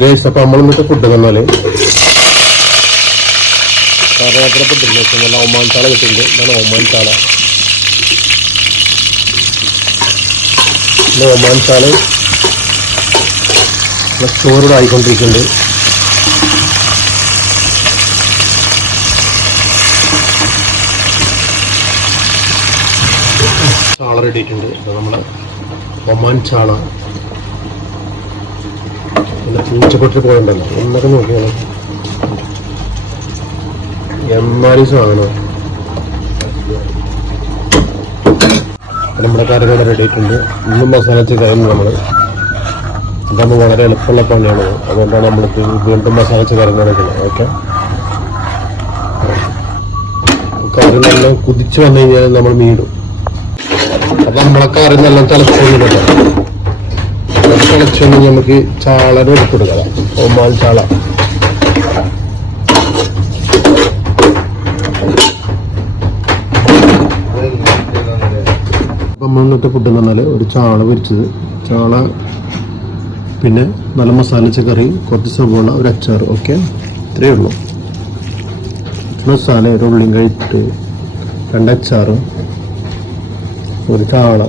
Guys, അപ്പൊ നമ്മളിന്നത്തെ food തന്നാല് കേരളത്തിലെ ഫുഡില്ല. നല്ല ഒമാൻ ചാള കിട്ടുന്നുണ്ട്. ഇതാണ് ഒമാൻ ചാള. ഒമാൻ ചാള ചോറൂടെ ആയിക്കൊണ്ടിരിക്കുന്നുണ്ട്. ചാള റെഡി ആയിട്ടുണ്ട്. നമ്മളെ ഒമാൻ ചാള. പിന്നെ പൂച്ചക്കൊട്ടി പോയിട്ടുണ്ടല്ലോ, എന്നൊക്കെ നോക്കിയാണ് എന്നാലും സാധനം. നമ്മുടെ കറികൾ റെഡി ആയിട്ടുണ്ട്. ഇന്നും മസാല കഴിഞ്ഞു. നമ്മൾ ഇതാകുമ്പോൾ വളരെ എളുപ്പമുള്ള പണിയാണ്. അതുകൊണ്ടാണ് നമ്മൾക്ക് വീണ്ടും മസാല കറി നടക്കുന്നത്. ഓക്കെ, കറി നല്ല കുതിച്ച് വന്നു കഴിഞ്ഞാൽ നമ്മൾ മീടും. അപ്പൊ നമ്മളെ കറി നല്ല തിളച്ചു തിളച്ചു നമുക്ക് ചാളനെ എടുത്തെടുക്കാം. ഒമാൻ ചാള. നമ്മൾ ഇന്നത്തെ ഫുഡ് എന്ന് പറഞ്ഞാൽ ഒരു ചാള പൊരിച്ചത്, ചാള, പിന്നെ നല്ല മസാല കറി, കുറച്ച് സവോള, ഒരു അച്ചാർ. ഓക്കെ, ഇത്രയേ ഉള്ളൂ. മസാല, ഒരു ഉള്ളിയും കഴിച്ചിട്ട്, 2 അച്ചാർ, ഒരു ചാള.